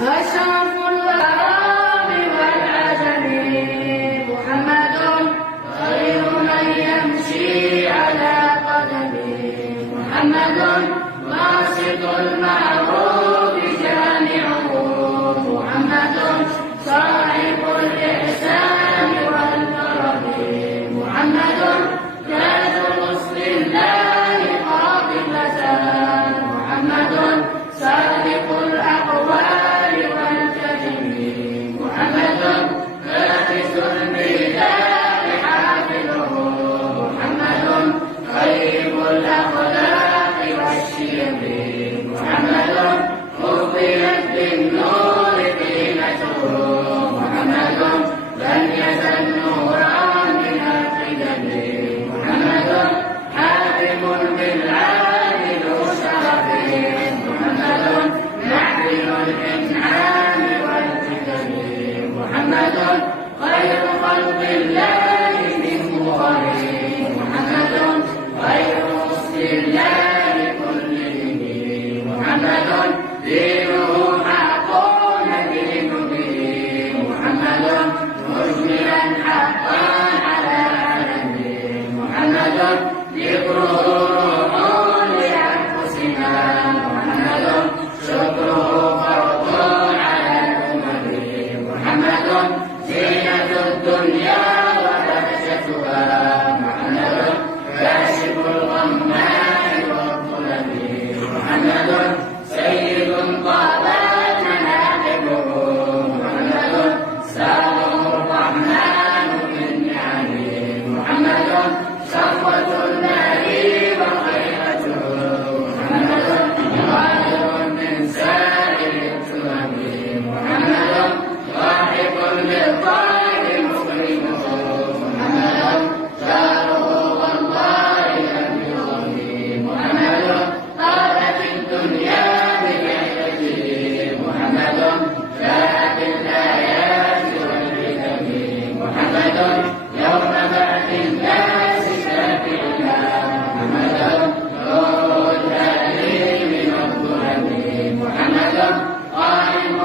أشرف الأعراب والعجم محمد خير من يمشي على قدمه محمد باسط المعروف جامعه محمد صاحب الإحسان والكرم محمد تاج رسل الله قاطبة محمد سابق الأقوال والكلم محمد باعث الميلاد حافظه محمد طيب الأخلاق والشيم محمد مضيت بالنور قيمته محمد لم يزل نورا من القدم محمد حاكم بالعادل شرف محمد معدن الإنعام والفتن محمد خير خلق الله من مغرب محمد خير رسل الله كلهم محمد دينه حق دين به محمد مجملا حقا على علمه محمد ذكره روح لأنفسنا محمد شكره فرض على الأمم محمد زينة الدنيا وبهجتها محمد كاشف الغماء والظلم محمد سيد طابت مناقبه محمد ساقه الرحمن من نعمه محمد صفوة المال وخيرته محمد خير من سائر التهم محمد ضاحك للطيب مكرمه محمد شاره والله لم يغني محمد طابت الدنيا بجهته محمد جاءت الآيات والحكم محمد يوم بعث الناس شافعنا محمد نور الهادي من الظلم محمد قائم